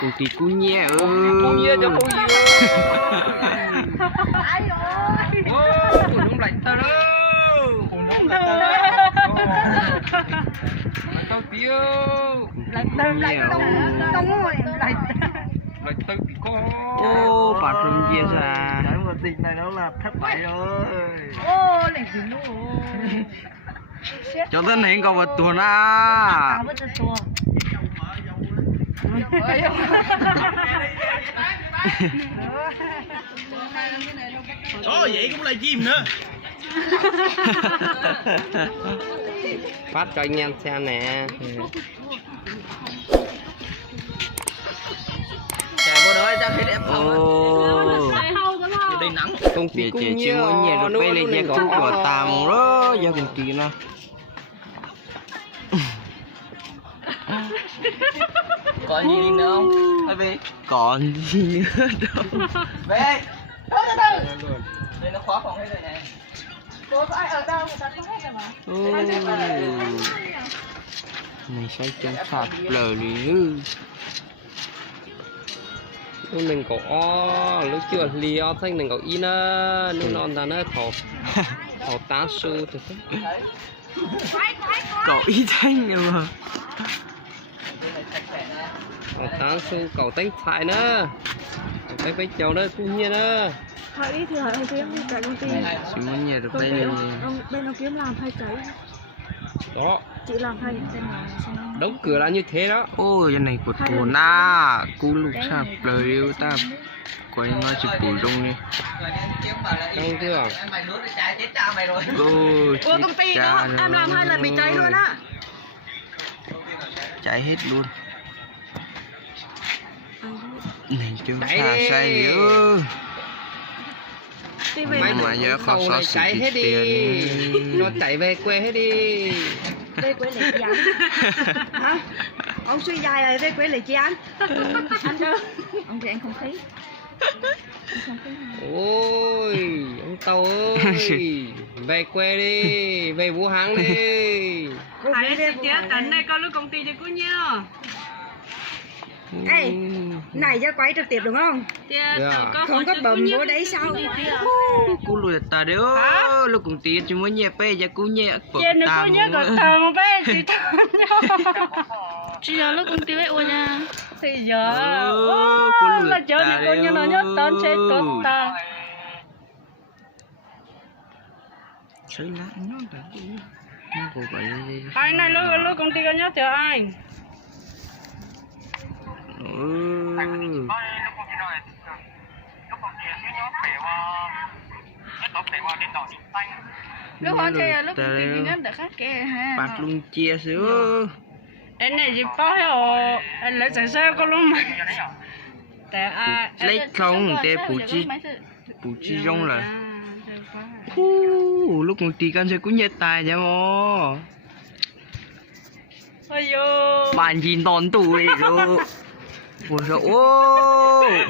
cùng tí cú nhẹ Cú nhẹ cho cú nhẹ. Ôi, nó lạnh ta đó. Nó lạnh ta đó. Lạnh tao tiêu. Lạnh tông rồi, lạnh tao tí con. Ô, bà rừng chia ra. Cái mà tình này nó là thất bại rồi. ô lạnh dữ luôn. Cho thân hình có vật tuần à. À vẫn tua. Vậy cũng là chim nữa. Phát cho anh em xem nè. Chà bố đói ra khi đẹp không. Ô, Đi nắng. công ty cũng nhiều được về này nhà cũng của tạm đó do công ty nó. Còn gì đi nữa không? Thôi về. Còn gì nữa đâu. Về. Đây nó khóa phòng hết rồi nè. Cô có ai ở đâu người ta không hết rồi mà. Ô, này sai chân phạt lờ liền. Lúc mình có lúc chưa liao thanh mình có in á lúc non ta nó thọ tá su thì cậu ít thanh nữa mà cậu tá su cậu tánh phải nữa cậu tánh phải cháu đó cũng nhiên á hỏi đi thì hỏi ông kiếm đi tại công ty chỉ muốn nhờ được đây bên ông kiếm làm thay cái đó chị làm thay đóng cửa là như thế đó ôi cái này của tù na cú lục sạp lời yêu ta quay nó chỉ bùi rung đi không chưa Mày nuốt cái trái chết cha mày rồi. ôi công ty đó em làm 2 lần bị cháy luôn á cháy hết luôn này chưa xa say nữa mà giờ khó xóa sự tiền nó chạy về quê hết đi về quê lấy chị hả ông suy dài rồi về quê lấy chị anh đâu ông thì anh không thấy ôi ông Tàu ơi về quê đi về Vũ Hán đi hãy đi chia tỉnh này con lúc công ty cho cô nhớ ê này cho quay trực tiếp đúng không không có bấm vô đấy sao cú lùi ta đấy lúc cùng tiền chỉ muốn nhẹ pe giờ cú nhẹ của ta nhớ có tầm bé chị chị giờ lúc công ty vậy ôi nha thì giờ mà chờ thì cô nhớ nó nhớ tón chơi tốt ta chơi lại nó đấy không có vậy anh này lúc công ty có nhớ chờ anh lúc họ chơi lúc công ty nhớ được khác kệ ha bạc luôn chia sữa anh này chỉ bao nhiêu anh lấy giải sao có luôn mà lấy không để phụ chi rong là lúc công ty con chơi cũng nhiệt tài chứ mò bạn gì đòn tuổi rồi ôi trời ơi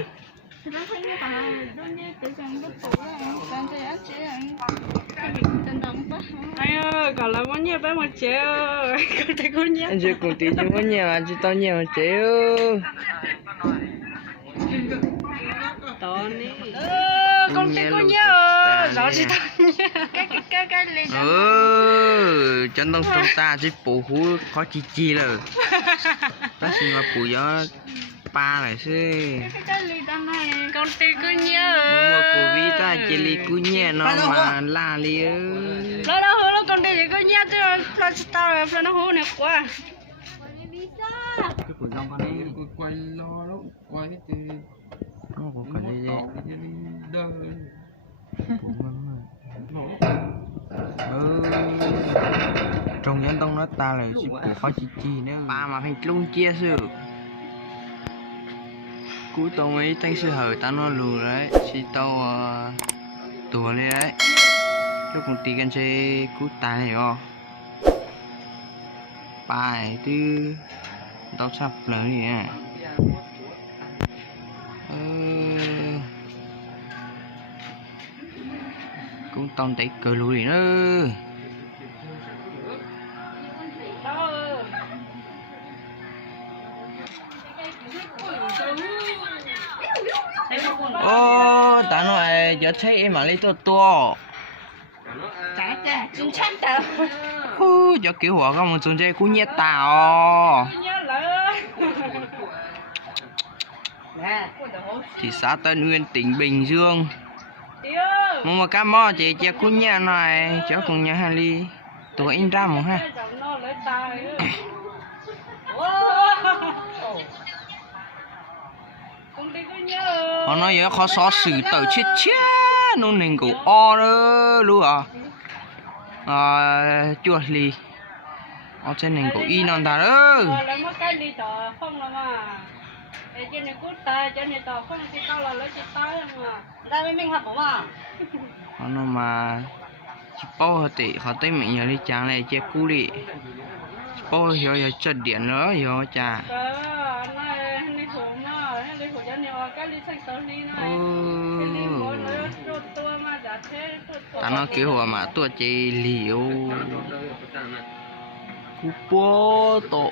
anh ơi còn là món nhiều bé một chế ơi con thấy con nhé anh chưa cùng tí chứ món nhiều anh chỉ tao nhiều một chế ơi to đi con thấy con nhé rõ chỉ tao nhé cái lên chân đông sông ta chỉ bổ hú khó chi rồi ta xin mà bổ gió ba này xí cái ly tao này con thấy con nhé mà cô vi ta chỉ ly cú nhẹ nó mà la li nó đâu hứa nó con thấy con nhé chứ nó tao là nó hú này quá cái buổi đông con ấy quay lo đó quay từ nó có cái gì trong nhân tông nó ta là chỉ của khó chi nữa ba mà phải luôn chia sự cuối tông ấy thanh sư hở ta nó lù đấy chỉ tao tùa lên đấy lúc còn tíกันchơi cú tài hiểu bài tư tao sắp lớn nè cũng tao thấy cờ lùi nữa ô ta nói giờ thấy em mà lấy to Chả chả, chúng chắc đâu. giờ kiểu họ không một chúng chơi cú nhét tao thị xã Tân Uyên tỉnh Bình Dương mà cá mò chị chia cú nhét này cháu cùng nhà Harry tụi in ra một ha họ nói giờ khó xóa xử tờ chết chết nó nên cổ o đó luôn chuột lì ở trên nền cổ y non ta đó họ nói mà chỉ bao họ tị họ tới mình giờ đi chẳng này che cú đi bao hiểu giờ chật điện nữa hiểu chả ta nói kiểu mà tôi chỉ liều cú bố tổ